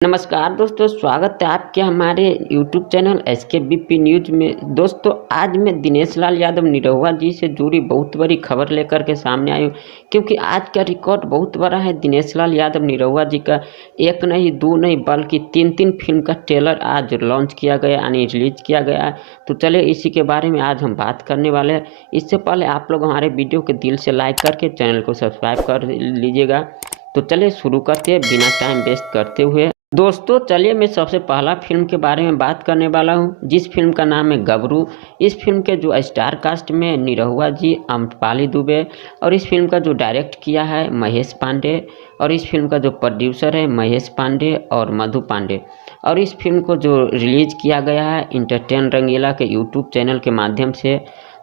नमस्कार दोस्तों, स्वागत है आपके हमारे यूट्यूब चैनल SKBP न्यूज में। दोस्तों, आज मैं दिनेश लाल यादव निरहुआ जी से जुड़ी बहुत बड़ी खबर लेकर के सामने आई हूँ, क्योंकि आज का रिकॉर्ड बहुत बड़ा है। दिनेश लाल यादव निरहुआ जी का एक नहीं, दो नहीं, बल्कि तीन फिल्म का ट्रेलर आज लॉन्च किया गया, यानी रिलीज किया गया है। तो चलिए इसी के बारे में आज हम बात करने वाले हैं। इससे पहले आप लोग हमारे वीडियो के दिल से लाइक करके चैनल को सब्सक्राइब कर लीजिएगा। तो चलिए शुरू करते हैं बिना टाइम वेस्ट करते हुए। दोस्तों, चलिए मैं सबसे पहला फिल्म के बारे में बात करने वाला हूं, जिस फिल्म का नाम है गबरू। इस फिल्म के जो स्टार कास्ट में निरहुआ जी, अम्रपाली दुबे, और इस फिल्म का जो डायरेक्ट किया है महेश पांडे, और इस फिल्म का जो प्रोड्यूसर है महेश पांडे और मधु पांडे। और इस फिल्म को जो रिलीज किया गया है इंटरटेन रंगीला के यूट्यूब चैनल के माध्यम से।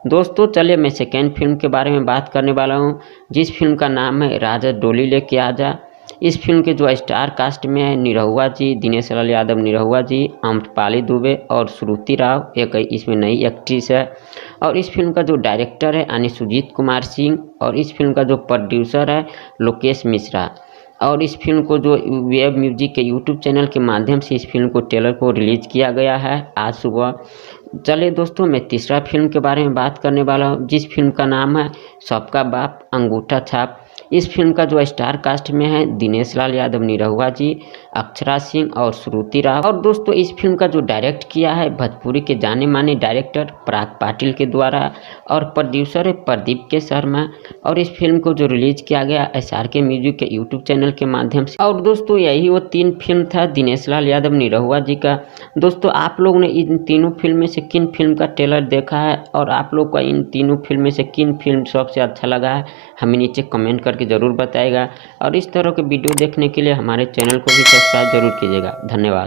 दोस्तों, चलिए मैं सेकेंड फिल्म के बारे में बात करने वाला हूँ, जिस फिल्म का नाम है राजा डोली लेके आजा। इस फिल्म के जो स्टार कास्ट में है निरहुआ जी, दिनेश लाल यादव निरहुआ जी, अम्रपाली दुबे और श्रुति राव, एक इसमें नई एक्ट्रेस है। और इस फिल्म का जो डायरेक्टर है यानी सुजीत कुमार सिंह, और इस फिल्म का जो प्रोड्यूसर है लोकेश मिश्रा। और इस फिल्म को जो वेब म्यूजिक के यूट्यूब चैनल के माध्यम से इस फिल्म को ट्रेलर को रिलीज किया गया है आज सुबह। चलिए दोस्तों, मैं तीसरा फिल्म के बारे में बात करने वाला हूँ, जिस फिल्म का नाम है सबका बाप अंगूठा छाप। इस फिल्म का जो स्टार कास्ट में है दिनेश लाल यादव निरहुआ जी, अक्षरा सिंह और श्रुति राव। और दोस्तों, इस फिल्म का जो डायरेक्ट किया है भोजपुरी के जाने माने डायरेक्टर पराग पाटिल के द्वारा, और प्रोड्यूसर है प्रदीप के शर्मा। और इस फिल्म को जो रिलीज किया गया SRK म्यूजिक के यूट्यूब चैनल के माध्यम से। और दोस्तों, यही वो तीन फिल्म था दिनेश लाल यादव निरहुआ जी का। दोस्तों, आप लोग ने इन तीनों फिल्म में से किन फिल्म का ट्रेलर देखा है, और आप लोग को इन तीनों फिल्म में से किन फिल्म सबसे अच्छा लगा है, हमें नीचे कमेंट करके ज़रूर बताइएगा। और इस तरह के वीडियो देखने के लिए हमारे चैनल को भी सब्सक्राइब जरूर कीजिएगा। धन्यवाद।